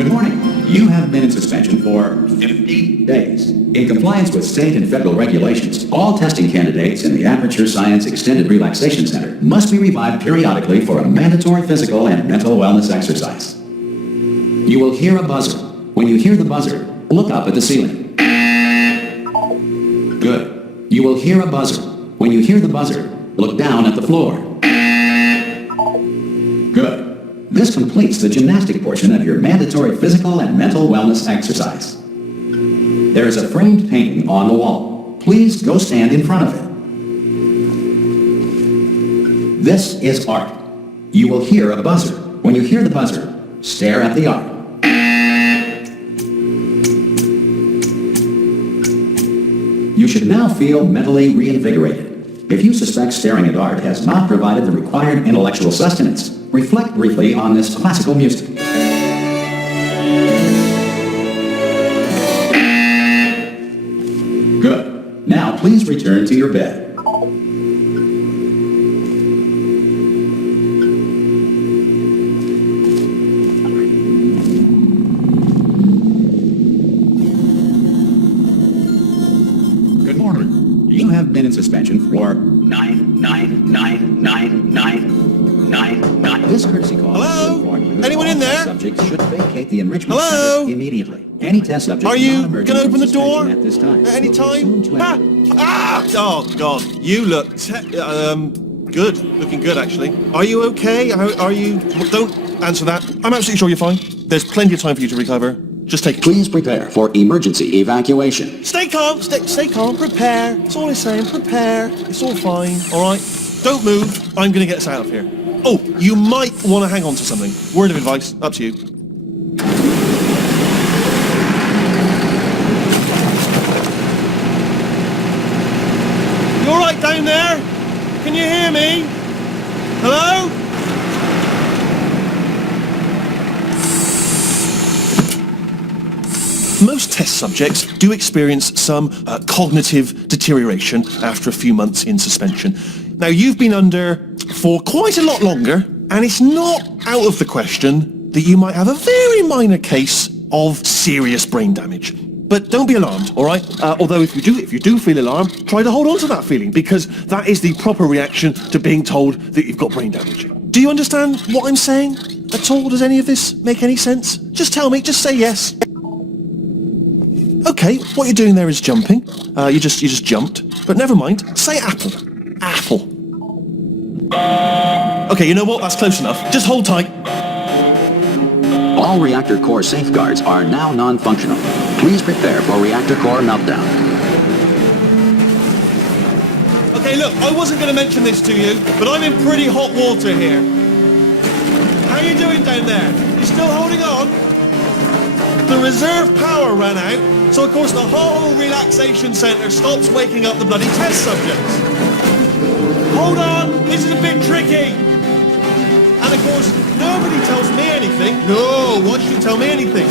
Good morning. You have been in suspension for 50 days. In compliance with state and federal regulations, all testing candidates in the Aperture Science Extended Relaxation Center must be revived periodically for a mandatory physical and mental wellness exercise. You will hear a buzzer. When you hear the buzzer, look up at the ceiling. Good. You will hear a buzzer. When you hear the buzzer, look down at the floor. Good. This completes the gymnastic portion of your mandatory physical and mental wellness exercise. There is a framed painting on the wall. Please go stand in front of it. This is art. You will hear a buzzer. When you hear the buzzer, stare at the art. You should now feel mentally reinvigorated. If you suspect staring at art has not provided the required intellectual sustenance, reflect briefly on this classical music. Good. Now please return to your bed. Good morning. You have been in suspension for 9999999. This courtesy call. Hello? Anyone in there? Subjects should vacate the enrichment Hello? center immediately. Any test subject Are you going to open the door at this time at any will be time? assumed to have- Oh God, you look good. Looking good, actually. Are you okay? Are you? Don't answer that. I'm absolutely sure you're fine. There's plenty of time for you to recover. Just take it. Please prepare for emergency evacuation. Stay calm. Stay calm. Prepare. That's all I'm saying. Prepare. It's all fine. All right. Don't move. I'm gonna get us out of here. Oh, you might want to hang on to something. Word of advice. Up to you. You all right down there? Can you hear me? Hello? Most test subjects do experience some cognitive deterioration after a few months in suspension. Now, you've been under for quite a lot longer, and it's not out of the question that you might have a very minor case of serious brain damage. But don't be alarmed, all right? Although if you do feel alarmed, try to hold on to that feeling, because that is the proper reaction to being told that you've got brain damage. Do you understand what I'm saying at all? Does any of this make any sense? Just tell me, just say yes. Okay, what you're doing there is jumping. You just jumped. But never mind. Say apple. Apple. Okay, you know what? That's close enough. Just hold tight. All reactor core safeguards are now non-functional. Please prepare for reactor core meltdown. Okay, look, I wasn't going to mention this to you, but I'm in pretty hot water here. How you doing down there? You still holding on? The reserve power ran out, so of course the whole relaxation centre stops waking up the bloody test subjects. Hold on, this is a bit tricky. And of course, nobody tells me anything. No, why should you tell me anything?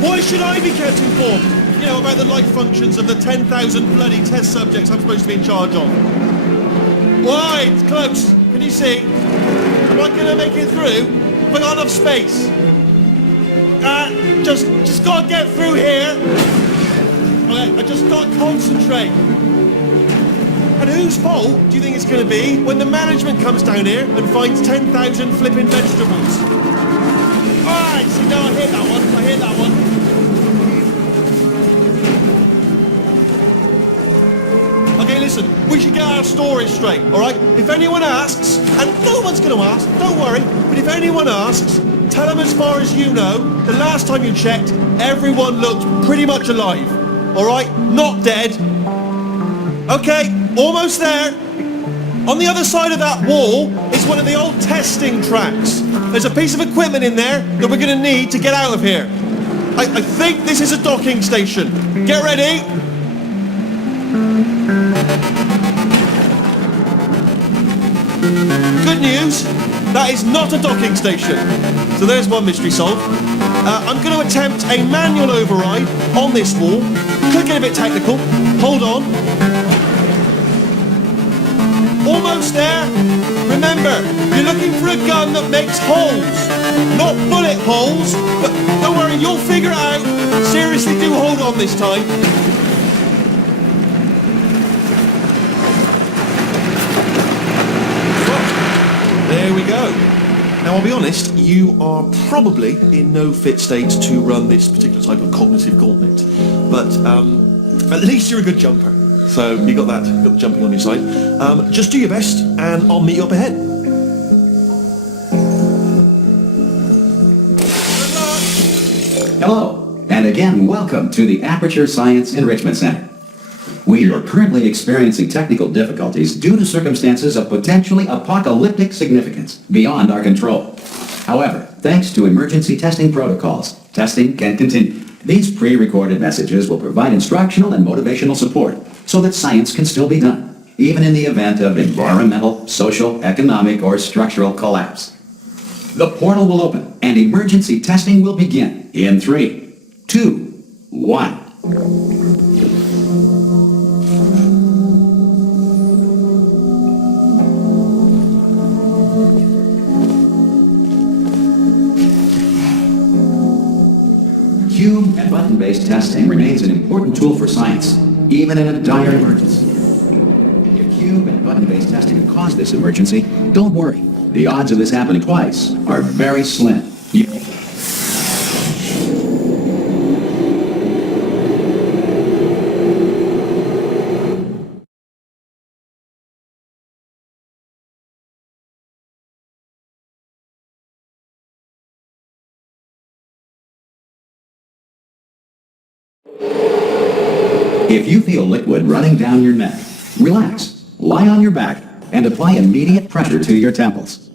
Why should I be kept informed? You know, about the life functions of the 10,000 bloody test subjects I'm supposed to be in charge of. Why? It's close. Can you see? Am I going to make it through? Have I got enough space? Just gotta get through here. Okay, I just gotta concentrate. And whose fault do you think it's gonna be when the management comes down here and finds 10,000 flipping vegetables? Alright, see, now I hear that one. Okay, listen, we should get our stories straight, alright? If anyone asks, and no one's gonna ask, don't worry, but if anyone asks, tell them as far as you know, the last time you checked, everyone looked pretty much alive. Alright? Not dead. Okay, almost there. On the other side of that wall is one of the old testing tracks. There's a piece of equipment in there that we're going to need to get out of here. I think this is a docking station. Get ready. Good news, that is not a docking station. So there's one mystery solved. I'm going to attempt a manual override on this wall. Could get a bit technical. Hold on. Almost there. Remember, You're looking for a gun that makes holes. Not bullet holes, but don't worry, you'll figure it out. Seriously, do hold on this time. There we go. Now, I'll be honest, you are probably in no fit state to run this particular type of cognitive gauntlet. But at least you're a good jumper. So you got that, got the jumping on your side. Just do your best, and I'll meet you up ahead. Good luck. Hello, and again, welcome to the Aperture Science Enrichment Center. We are currently experiencing technical difficulties due to circumstances of potentially apocalyptic significance beyond our control. However, thanks to emergency testing protocols, testing can continue. These pre-recorded messages will provide instructional and motivational support so that science can still be done, even in the event of environmental, social, economic, or structural collapse. The portal will open and emergency testing will begin in 3, 2, 1. Cube and button-based testing remains an important tool for science, even in a dire emergency. If cube and button-based testing caused this emergency, don't worry. The odds of this happening twice are very slim. If you feel liquid running down your neck, relax, lie on your back, and apply immediate pressure to your temples.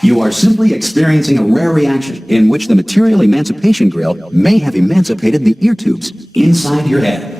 You are simply experiencing a rare reaction in which the material emancipation grill may have emancipated the ear tubes inside your head.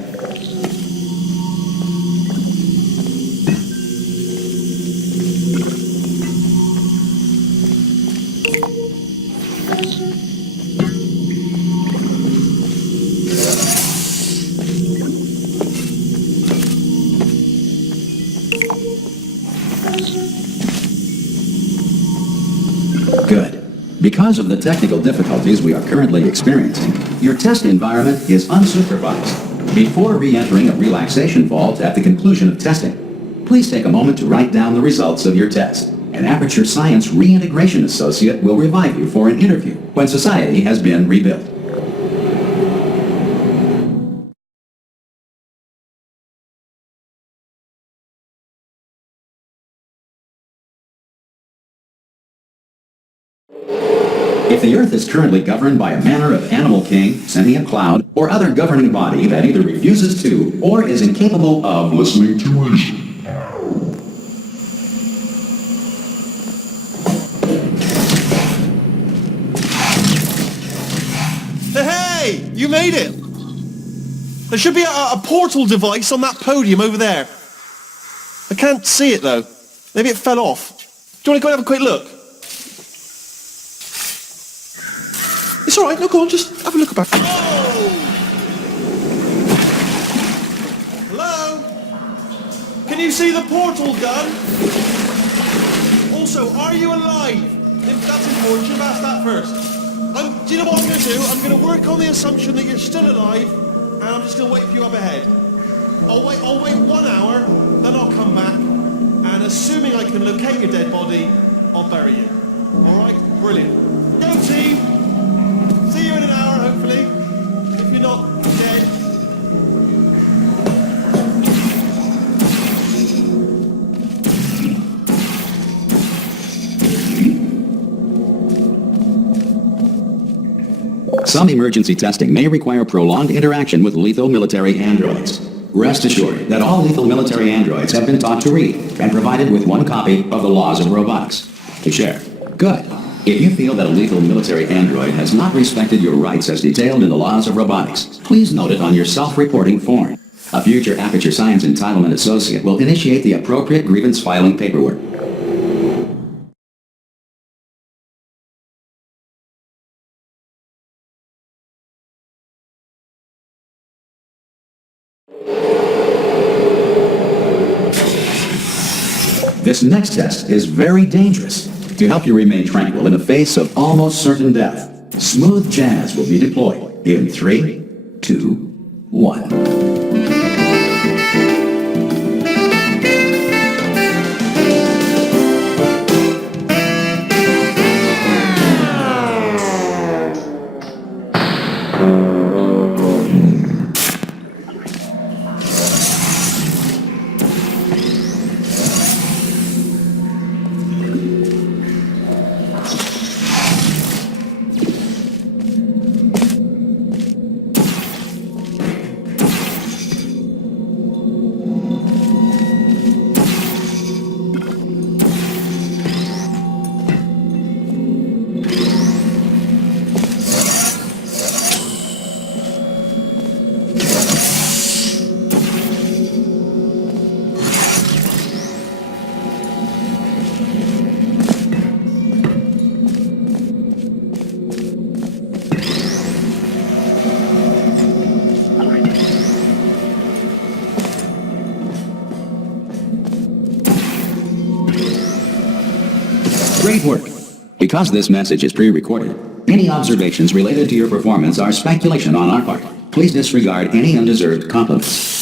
Good. Because of the technical difficulties we are currently experiencing, your test environment is unsupervised. Before re-entering a relaxation vault at the conclusion of testing, please take a moment to write down the results of your test. An Aperture Science Reintegration Associate will revive you for an interview when society has been rebuilt. If the Earth is currently governed by a manner of animal king, sentient cloud, or other governing body that either refuses to or is incapable of listening to reason. Hey, you made it! There should be a portal device on that podium over there. I can't see it though. Maybe it fell off. Do you want to go and have a quick look? It's alright, no, go on, just have a look about. Oh! Hello? Can you see the portal gun? Also, are you alive? If that's important, you should have asked that first. Do you know what I'm going to do? I'm going to work on the assumption that you're still alive, and I'm just going to wait for you up ahead. I'll wait 1 hour, then I'll come back, and assuming I can locate your dead body, I'll bury you. Alright? Brilliant. Go team! See you in an hour, hopefully, if you're not dead. Some emergency testing may require prolonged interaction with lethal military androids. Rest assured that all lethal military androids have been taught to read and provided with one copy of the Laws of Robotics to share. Good. If you feel that a lethal military android has not respected your rights as detailed in the Laws of Robotics, please note it on your self-reporting form. A future Aperture Science Entitlement Associate will initiate the appropriate grievance filing paperwork. This next test is very dangerous. To help you remain tranquil in the face of almost certain death, smooth jazz will be deployed in 3, 2, 1. Great work. Because this message is pre-recorded, any observations related to your performance are speculation on our part. Please disregard any undeserved compliments.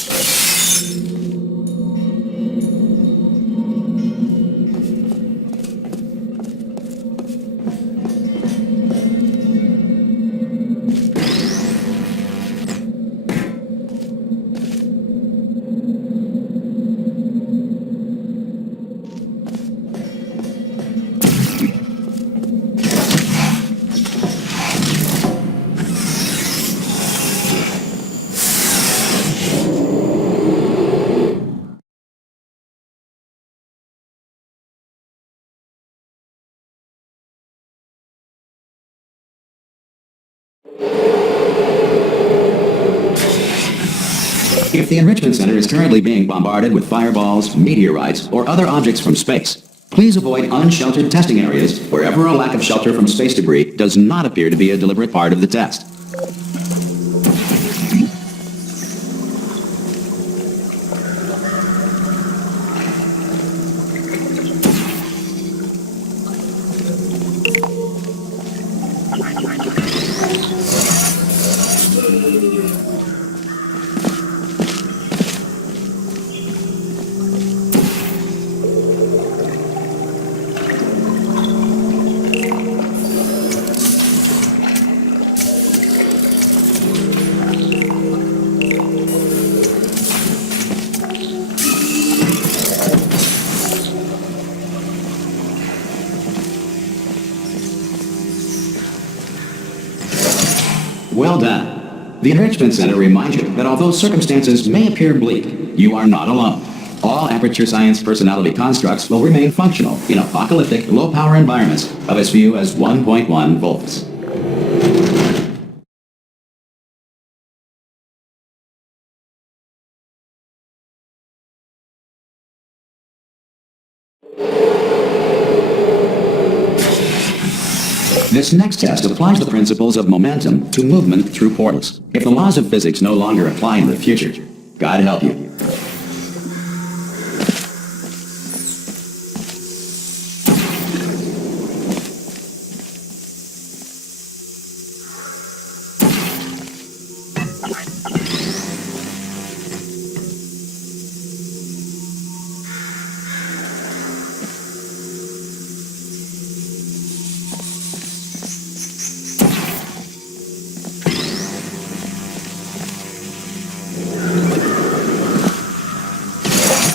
If the Enrichment Center is currently being bombarded with fireballs, meteorites, or other objects from space, please avoid unsheltered testing areas wherever a lack of shelter from space debris does not appear to be a deliberate part of the test. Well done. The Enrichment Center reminds you that although circumstances may appear bleak, you are not alone. All Aperture Science personality constructs will remain functional in apocalyptic, low-power environments of as few as 1.1 volts. This next test applies the principles of momentum to movement through portals. If the laws of physics no longer apply in the future, God help you.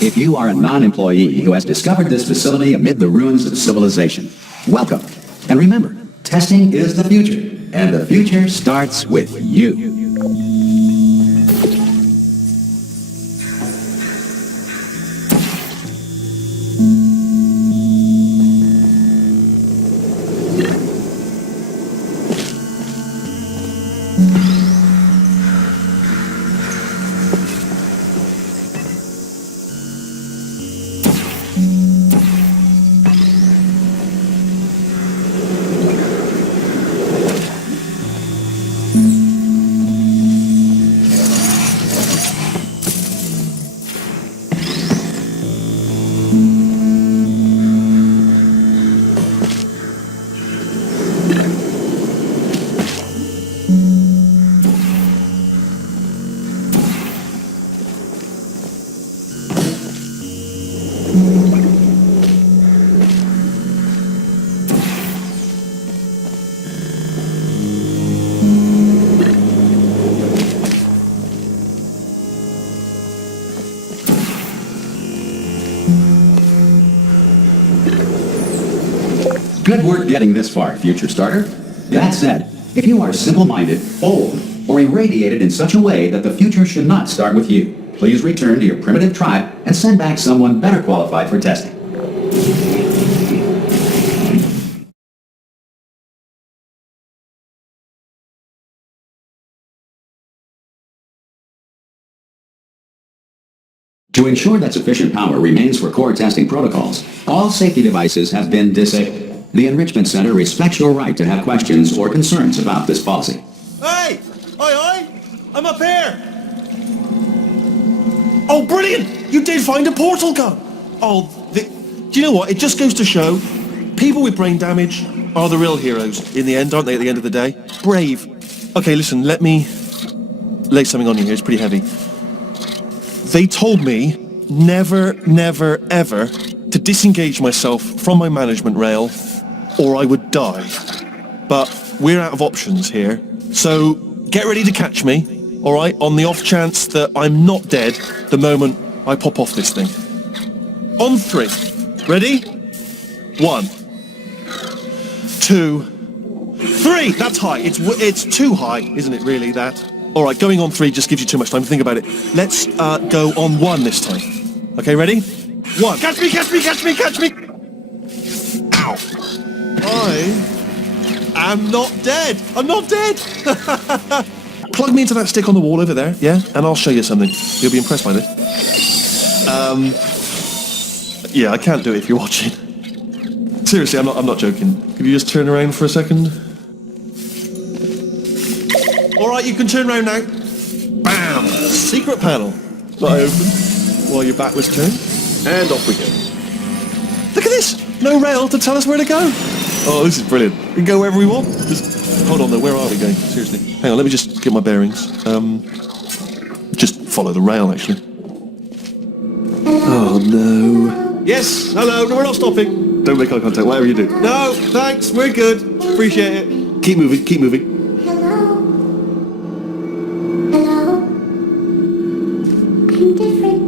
If you are a non-employee who has discovered this facility amid the ruins of civilization, welcome. And remember, testing is the future, and the future starts with you. Good work getting this far, future starter. That said, if you are simple-minded, old, or irradiated in such a way that the future should not start with you, please return to your primitive tribe and send back someone better qualified for testing. To ensure that sufficient power remains for core testing protocols, all safety devices have been disabled. The Enrichment Center respects your right to have questions or concerns about this policy. Hey! Oi! I'm up here! Oh, brilliant! You did find a portal gun! Do you know what? It just goes to show, people with brain damage are the real heroes in the end, aren't they, at the end of the day? Brave. Okay, listen, let me lay something on you here. It's pretty heavy. They told me never, ever to disengage myself from my management rail or I would die. But we're out of options here. So get ready to catch me, all right, on the off chance that I'm not dead the moment I pop off this thing. On 3. Ready? 1, 2, 3. That's high. It's too high, isn't it, really, that? All right, going on 3 just gives you too much time to think about it. Let's go on 1 this time. Okay, ready? 1. Catch me! Ow! I am not dead. I'm not dead. Plug me into that stick on the wall over there, yeah? And I'll show you something. You'll be impressed by this. Yeah, I can't do it if you're watching. Seriously, I'm not joking. Could you just turn around for a second? All right, you can turn around now. Bam! Secret panel. Not open. While your back was turned. And off we go. Look at this! No rail to tell us where to go. Oh, this is brilliant. We can go wherever we want. Just hold on though, where are we going? Seriously. Hang on, let me just get my bearings. Just follow the rail, actually. Oh, no. Yes, hello, no, we're not stopping. Don't make eye contact, whatever you do. No, thanks, we're good. Appreciate it. Keep moving. I'm different.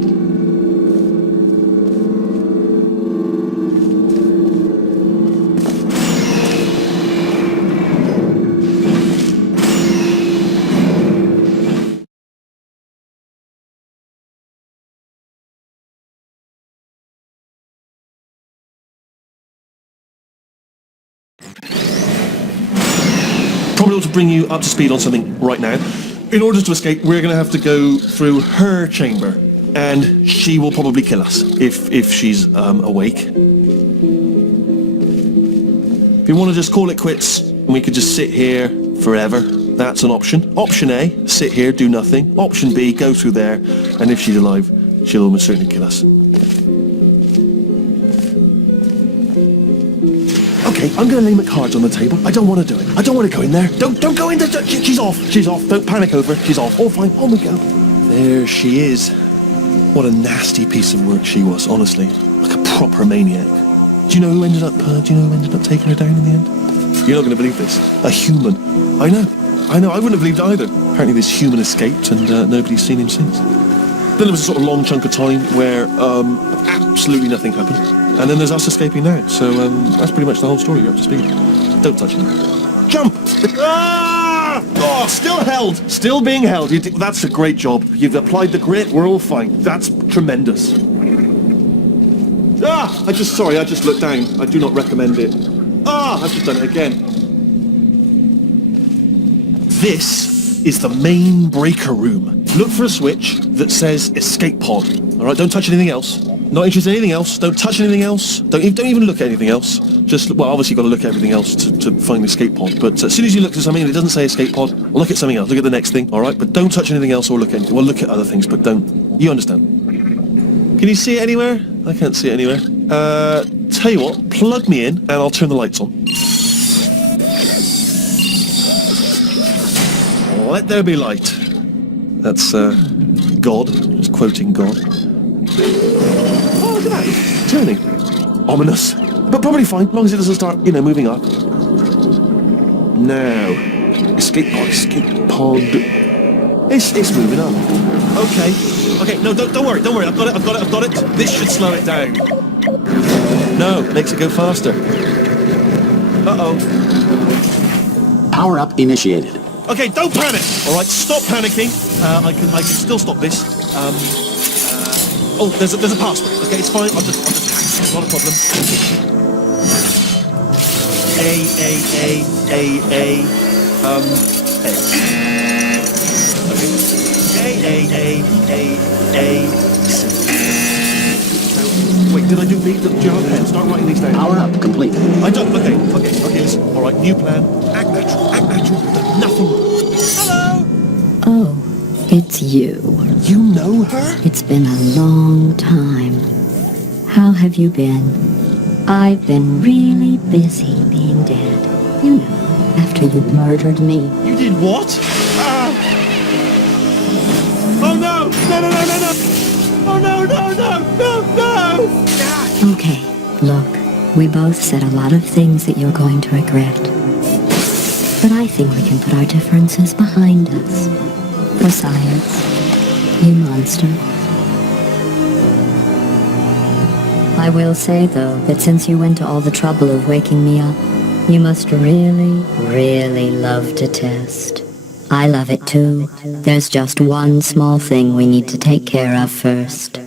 Probably ought to bring you up to speed on something right now. In order to escape, we're going to have to go through her chamber, and she will probably kill us if she's awake. If you want to just call it quits, and we could just sit here forever, that's an option. Option A, sit here, do nothing. Option B, go through there, and if she's alive, she'll almost certainly kill us. Okay, I'm going to lay my cards on the table. I don't want to do it. I don't want to go in there. Don't go in there. She's off. Don't panic over. She's off. All fine. On we go. There she is. What a nasty piece of work she was, honestly. Like a proper maniac. Do you know who ended up taking her down in the end? You're not going to believe this. A human. I know. I wouldn't have believed it either. Apparently this human escaped and nobody's seen him since. Then there was a sort of long chunk of time where absolutely nothing happened. And then there's us escaping now. So that's pretty much the whole story. You're up to speed. Don't touch him. Jump! Ah! Oh, still held. Still being held. That's a great job. You've applied the grit. We're all fine. That's tremendous. I just looked down. I do not recommend it. I've just done it again. This is the main breaker room. Look for a switch that says escape pod. All right, don't touch anything else. Not interested in anything else. Don't touch anything else. Don't even look at anything else. Just, well, obviously you've got to look at everything else to find the escape pod. But as soon as you look at something and it doesn't say escape pod, look at something else. Look at the next thing, all right? But don't touch anything else or look at anything. Well, look at other things, but don't. You understand? Can you see it anywhere? I can't see it anywhere. Tell you what, plug me in and I'll turn the lights on. Let there be light. That's God. Just quoting God. Oh, look at that. It's turning. Ominous. But probably fine, as long as it doesn't start, moving up. Now. Escape pod. It's moving up. Okay, no, don't worry. I've got it. This should slow it down. No, makes it go faster. Uh-oh. Power up initiated. Okay, don't panic. All right, stop panicking. I can still stop this. Oh, there's a password. Okay, it's fine. I'll just hack it. It's not a problem. A. Okay. A. Wait, did I do these? Do you have a pen? Start writing these down. Power up complete. I don't. Okay. Listen. All right, new plan. Act natural. Nothing. Hello. Oh, it's you. You know her? It's been a long time. How have you been? I've been really busy being dead. You know, after you murdered me. You did what? Oh no! No! Oh no! Okay, look, we both said a lot of things that you're going to regret. But I think we can put our differences behind us. For science, you monster. I will say, though, that since you went to all the trouble of waking me up, you must really, really love to test. I love it too. There's just one small thing we need to take care of first.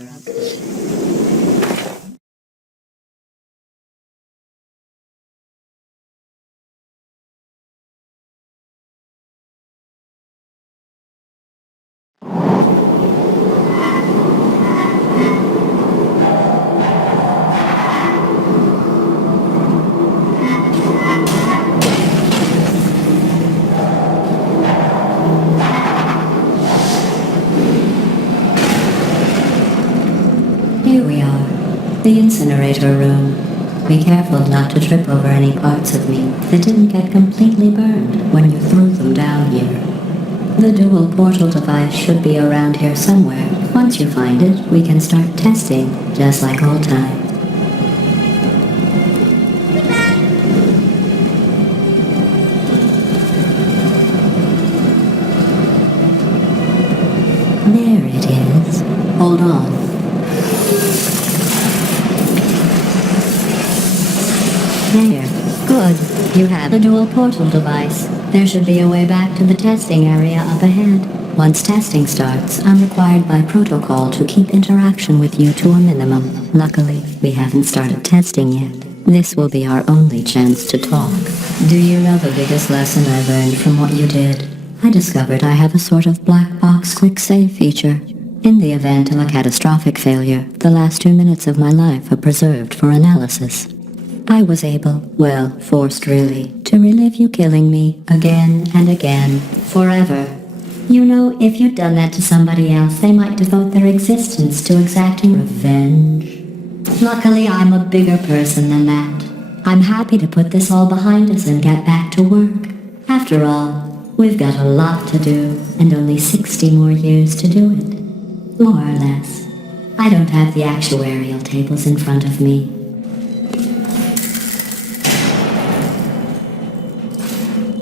Here we are, the incinerator room. Be careful not to trip over any parts of me that didn't get completely burned when you threw them down here. The dual portal device should be around here somewhere. Once you find it, we can start testing, just like old times. There it is. Hold on. There. Good. You have a dual portal device. There should be a way back to the testing area up ahead. Once testing starts, I'm required by protocol to keep interaction with you to a minimum. Luckily, we haven't started testing yet. This will be our only chance to talk. Do you know the biggest lesson I learned from what you did? I discovered I have a sort of black box quick save feature. In the event of a catastrophic failure, the last 2 minutes of my life are preserved for analysis. I was able, well, forced really, to relive you killing me again and again, forever. You know, if you'd done that to somebody else, they might devote their existence to exacting revenge. Luckily, I'm a bigger person than that. I'm happy to put this all behind us and get back to work. After all, we've got a lot to do, and only 60 more years to do it. More or less. I don't have the actuarial tables in front of me.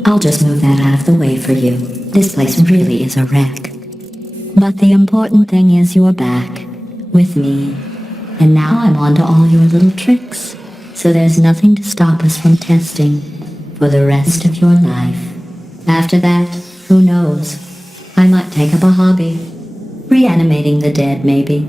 I'll just move that out of the way for you. This place really is a wreck. But the important thing is you're back. With me. And now I'm on to all your little tricks. So there's nothing to stop us from testing. For the rest of your life. After that, who knows? I might take up a hobby. Reanimating the dead, maybe.